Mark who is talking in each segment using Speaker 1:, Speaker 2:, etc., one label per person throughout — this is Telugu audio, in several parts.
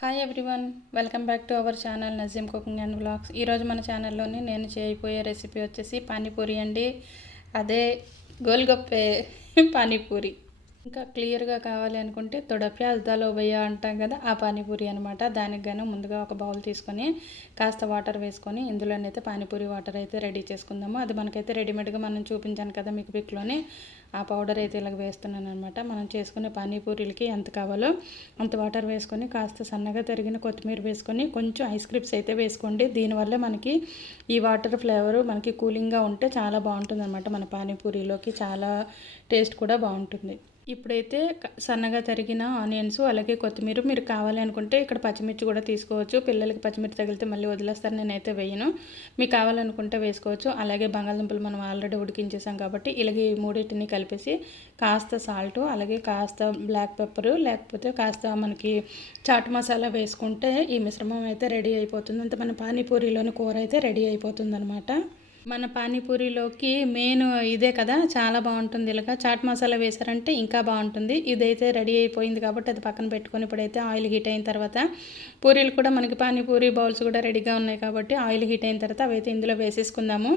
Speaker 1: Hi everyone welcome back to our channel Nazeem cooking and blogs ఈరోజు మన ఛానల్లోని నేను చేయబోయే రెసిపీ వచ్చేసి పానీపూరి అండి. అదే గోల్గప్పే పానీపూరి. ఇంకా క్లియర్గా కావాలి అనుకుంటే తొడపి అద్దాలో భయ్య అంటాం కదా ఆ పానీపూరి అనమాట దానికి గాను ముందుగా ఒక బౌల్ తీసుకొని కాస్త వాటర్ వేసుకొని ఇందులోనైతే పానీపూరి వాటర్ అయితే రెడీ చేసుకుందాము. అది మనకైతే రెడీమేడ్గా మనం చూపించాను కదా మీకు పిక్లోనే ఆ పౌడర్ అయితే ఇలాగ వేస్తున్నాను అనమాట మనం చేసుకునే పానీపూరీలకి ఎంత కావాలో అంత వాటర్ వేసుకొని కాస్త సన్నగా తరిగిన కొత్తిమీర వేసుకొని కొంచెం ఐస్ క్రీమ్స్ అయితే వేసుకోండి. దీనివల్ల మనకి ఈ వాటర్ ఫ్లేవరు మనకి కూలింగ్గా ఉంటే చాలా బాగుంటుంది అనమాట మన పానీపూరీలోకి చాలా టేస్ట్ కూడా బాగుంటుంది. ఇప్పుడైతే సన్నగా తరిగిన ఆనియన్స్ అలాగే కొత్తిమీర మీరు కావాలి అనుకుంటే ఇక్కడ పచ్చిమిర్చి కూడా తీసుకోవచ్చు. పిల్లలకి పచ్చిమిర్చి తగిలితే మళ్ళీ వదిలేస్తారు. నేనైతే వేయను. మీకు కావాలనుకుంటే వేసుకోవచ్చు. అలాగే బంగాళదుంపలు మనం ఆల్రెడీ ఉడికించేసాం కాబట్టి ఇలాగే ఈ మూడింటిని కలిపేసి కాస్త సాల్ట్ అలాగే కాస్త బ్లాక్ పెప్పరు లేకపోతే కాస్త మనకి చాట్ మసాలా వేసుకుంటే ఈ మిశ్రమం అయితే రెడీ అయిపోతుంది. అంత మన పానీపూరిలోని కూర అయితే రెడీ అయిపోతుంది అనమాట మన పానీపూరిలోకి మెయిన్ ఇదే కదా? చాలా బాగుంటుంది ఇలాగా. చాట్ మసాలా వేసారంటే ఇంకా బాగుంటుంది. ఇదైతే రెడీ అయిపోయింది కాబట్టి అది పక్కన పెట్టుకొని ఇప్పుడైతే ఆయిల్ హీట్ అయిన తర్వాత పూరీలు కూడా మనకి పానీపూరి బౌల్స్ కూడా రెడీగా ఉన్నాయి కాబట్టి ఆయిల్ హీట్ అయిన తర్వాత అవైతే ఇందులో వేసేసుకుందాము.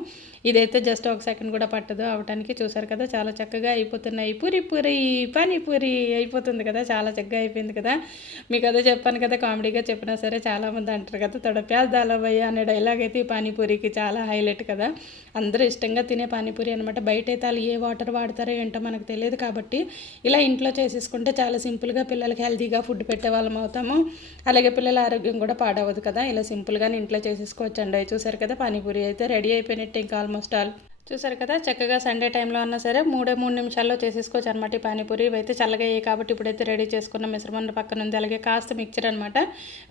Speaker 1: ఇదైతే జస్ట్ ఒక సెకండ్ కూడా పట్టదు అవటానికి. చూసారు కదా? చాలా చక్కగా అయిపోతున్నాయి. పూరి పూరి పానీపూరి అయిపోతుంది కదా? చాలా చక్కగా అయిపోయింది కదా? మీకు అదే చెప్పాను కదా? కామెడీగా చెప్పినా సరే చాలామంది అంటారు కదా తొడ ప్యాజ్ దాలవయ్య అనే డైలాగ్ అయితే ఈ పానీపూరికి చాలా హైలైట్ కదా? అందరూ ఇష్టంగా తినే పానీపూరి అనమాట బయట అయితే వాళ్ళు ఏ వాటర్ వాడతారో ఏంటో మనకు తెలియదు కాబట్టి ఇలా ఇంట్లో చేసేసుకుంటే చాలా సింపుల్గా పిల్లలకి హెల్తీగా ఫుడ్ పెట్టే వాళ్ళం అవుతాము. అలాగే పిల్లల ఆరోగ్యం కూడా పాడవదు కదా. ఇలా సింపుల్గా ఇంట్లో చేసేసుకోవచ్చు అండి చూసారు కదా పానీపూరి అయితే రెడీ అయిపోయినట్టు ఇంకా ఆల్మోస్ట్ ఆల్. చూసారు కదా? చక్కగా సండే టైంలో అన్నా సరే మూడే మూడు నిమిషాల్లో చేసేసుకోవచ్చు అనమాట ఈ పానీపూరి. ఇవైతే చల్లగా అయ్యాయి కాబట్టి ఇప్పుడైతే రెడీ చేసుకున్న మిశ్రమం పక్కన ఉంది. అలాగే కాస్త మిక్చర్ అనమాట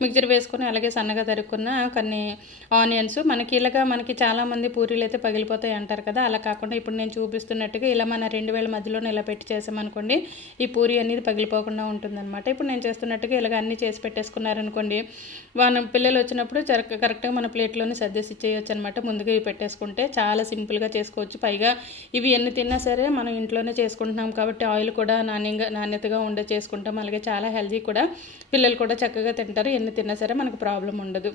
Speaker 1: మిక్చర్ వేసుకొని అలాగే సన్నగా తరుక్కున్న కొన్ని ఆనియన్స్. మనకి ఇలాగా మనకి చాలామంది పూరీలు అయితే పగిలిపోతాయి అంటారు కదా? అలా కాకుండా ఇప్పుడు నేను చూపిస్తున్నట్టుగా ఇలా మన రెండు వేల మధ్యలోనే ఇలా పెట్టి చేసామనుకోండి ఈ పూరి అనేది పగిలిపోకుండా ఉంటుందన్నమాట. ఇప్పుడు నేను చేస్తున్నట్టుగా ఇలాగ అన్నీ చేసి పెట్టేసుకున్నారనుకోండి మన పిల్లలు వచ్చినప్పుడు కరెక్ట్గా మన ప్లేట్లోనే సర్దేసి చేయొచ్చు అనమాట ముందుగా ఇవి పెట్టేసుకుంటే చాలా సింపుల్గా చేసుకుంటాం చేసుకోవచ్చు. పైగా ఇవి ఎన్ని తిన్నా సరే మనం ఇంట్లోనే చేసుకుంటున్నాం కాబట్టి ఆయిల్ కూడా నాణ్యంగా నాణ్యతగా ఉండే చేసుకుంటాం. అలాగే చాలా హెల్దీ కూడా పిల్లలు కూడా చక్కగా తింటారు. ఎన్ని తిన్నా సరే మనకు ప్రాబ్లం ఉండదు.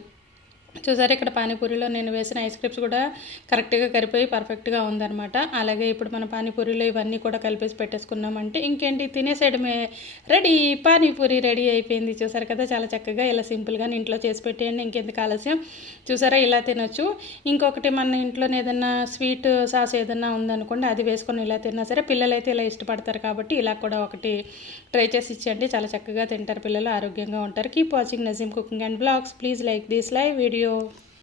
Speaker 1: చూసారు ఇక్కడ పానీపూరిలో నేను వేసిన ఐస్ క్రీమ్స్ కూడా కరెక్ట్గా కరిపోయి పర్ఫెక్ట్గా ఉందనమాట అలాగే ఇప్పుడు మన పానీపూరిలో ఇవన్నీ కూడా కలిపేసి పెట్టేసుకున్నామంటే ఇంకేంటి తినేసేయడమే రెడీ పానీపూరి రెడీ అయిపోయింది చూసారు కదా. చాలా చక్కగా ఇలా సింపుల్గా ఇంట్లో చేసి పెట్టేయండి ఇంకెందుకు ఆలస్యం. చూసారా ఇలా తినొచ్చు. ఇంకొకటి మన ఇంట్లో ఏదన్నా స్వీట్ సాస్ ఏదన్నా ఉందనుకోండి అది వేసుకొని ఇలా తిన్నా సరే పిల్లలు అయితే ఇలా ఇష్టపడతారు కాబట్టి ఇలా కూడా ఒకటి ట్రై చేసి ఇచ్చేయండి. చాలా చక్కగా తింటారు పిల్లలు ఆరోగ్యంగా ఉంటారు. Keep watching Nazeem cooking and blogs please like this live video Valeu!